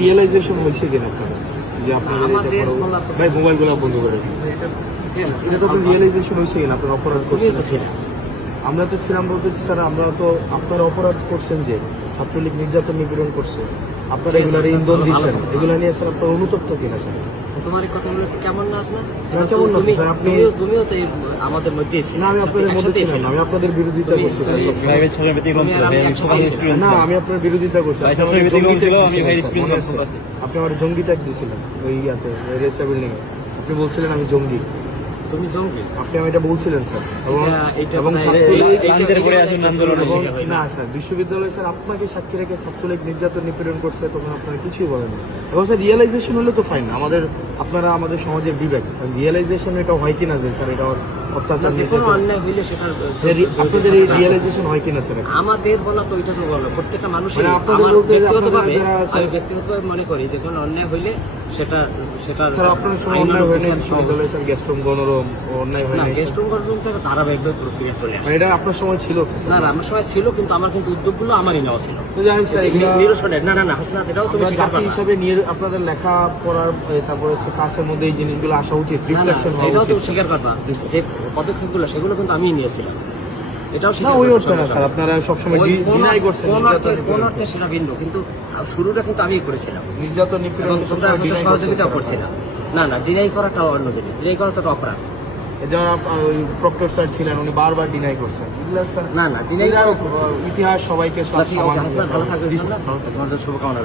Realisation হয়েছে কিনা আপনারা যে আপনাদের ভাই মোবাইলগুলো বন্ধ করে এটা তো রিয়েলাইজেশন হয়েছে কিনা আপনারা অপরাধ করছেন? আমরা তো ছিলাম বলতে স্যার, আমরা তো আপনারা অপরাধ করছেন যে ছাত্রলীগ নির্যাতন নিপীড়ন করছে, আপনারা এগুলোর ইন্ধন দিচ্ছেন, এগুলো নিয়ে স্যার আপনার অনুতপ্ত কিনা স্যার? তোমার এই কথাগুলো কেমন না আসলে কেমন না স্যার? আপনি তুমিও তো আমাদের মধ্যে ছিল না, আমি আপনাদের মধ্যে ছিলাম না, আমি আপনাদের বিরোধিতা করছি স্যার। না, আমি আপনার বিরোধিতা করছি। আপনি আমার জঙ্গি ট্যাগ দিয়েছিলেন ওই ইয়াতে রেজিস্টার বিল্ডিং এ, আপনি বলছিলেন আমি জঙ্গি। তুমি জঙ্গি? আপনি আমি এটা বলছিলেন স্যার। এবং না স্যার, বিশ্ববিদ্যালয় স্যার আপনাকে সাক্ষী রেখে ছাত্রলীগ নির্যাতন নিপীড়ন করছে, তখন আপনারা কিছুই বলেন না। এবং স্যার রিয়েলাইজেশন হলে তো ফাইন, আপনারা আমাদের সমাজের বিবেক, রিয়েলাইজেশন এটা হয় কিনা যে স্যার এটা অত্যাচার, কোনো অন্যায় হইলে সেটা আপনাদের এই রিয়েলাইজেশন হয় কিনা স্যার? আমাদের বলা তো ওইটা তো বলো, প্রত্যেকটা মানুষের ব্যক্তিগতভাবে মনে করি যে কোনো অন্যায় হইলে সেটা স্যার আপনার সময় অন্যায় হয়নি বিশ্ববিদ্যালয় স্যার, গেস্টরুম গণরুম অন্যায় হয় না? গেস্টরুম গণরুম তো ধারাবাহিকভাবে প্রক্রিয়া চলে আসে। এটা আপনার সময় ছিল না? আমার সময় ছিল, কিন্তু আমার কিন্তু উদ্যোগগুলো আমারই নেওয়া ছিল। নিরসনের না হাসনাত, এটাও তুমি জাতি হিসাবে নিয়ে আপনাদের লেখা পড়ার তারপরে হচ্ছে কাজের মধ্যে এই জিনিসগুলো আসা উচিত, রিফ্লেকশন হওয়া উচিত। এটাও তুমি স্বীকার করবা যে পদক্ষেপগুলো সেগুলো কিন্তু আমি নিয়েছিলাম, এটাও স্যার। আপনারা সবসময় ডিনাই করছেন কোন অর্থে সেটা ভিন্ন, কিন্তু শুরুটা কিন্তু আমি করেছিলাম নির্যাতন নিপীড়ন, সহযোগিতা করছিলাম। না ডিনাই করাটা অন্য জিনিস, ডিনাই করাটা তো অপরাধ। যারা প্রক্টর স্যার ছিলেন উনি বারবার ডিনাই করছেন। না ডিনাই ইতিহাস সবাইকে ভালো থাকবে, শুভকামনা।